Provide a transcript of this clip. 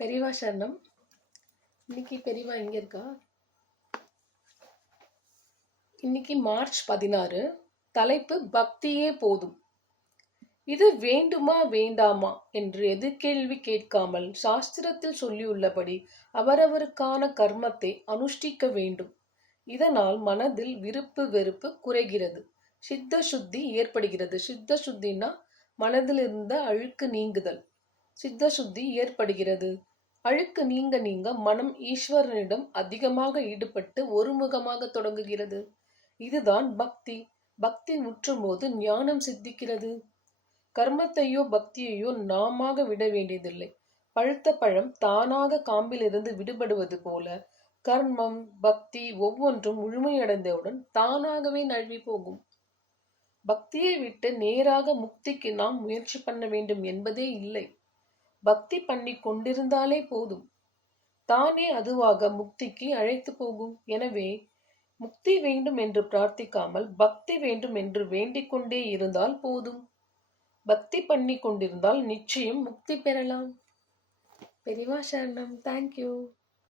பெரியவா சரணம். இன்னைக்கு பெரியவா எங்க இருக்கா? இன்னைக்கு மார்ச் 16. தலைப்பு பக்தியே போதும். இது வேண்டுமா வேண்டாமா என்று எதிர்கேள்வி கேட்காமல் சாஸ்திரத்தில் சொல்லியுள்ளபடி அவரவருக்கான கர்மத்தை அனுஷ்டிக்க வேண்டும். இதனால் மனதில் விருப்பு வெறுப்பு குறைகிறது, சித்த சுத்தி ஏற்படுகிறது. சித்த சுத்தினா மனதில் இருந்த அழுக்கு நீங்குதல். சித்த சுத்தி ஏற்படுகிறது. அழுக்கு நீங்க நீங்க மனம் ஈஸ்வரனிடம் அதிகமாக ஈடுபட்டு ஒருமுகமாக தொடங்குகிறது. இதுதான் பக்தி. பக்தி முற்றும் போது ஞானம் சித்திக்கிறது. கர்மத்தையோ பக்தியையோ நாமாக விட வேண்டியதில்லை. பழுத்த பழம் தானாக காம்பிலிருந்து விடுபடுவது போல கர்மம் பக்தி ஒவ்வொன்றும் முழுமையடைந்தவுடன் தானாகவே நழுவி போகும். பக்தியை விட்டு நேராக முக்திக்கு நாம் முயற்சி பண்ண வேண்டும் என்பதே இல்லை. பக்தி பண்ணி கொண்டிருந்தாலே போதும், தானே அதுவாக முக்திக்கு அழைத்து போகும். எனவே முக்தி வேண்டும் என்று பிரார்த்திக்காமல் பக்தி வேண்டும் என்று வேண்டிக் கொண்டே இருந்தால் போதும். பக்தி பண்ணி கொண்டிருந்தால் நிச்சயம் முக்தி பெறலாம். பெரியவா சரணம். தேங்க்யூ.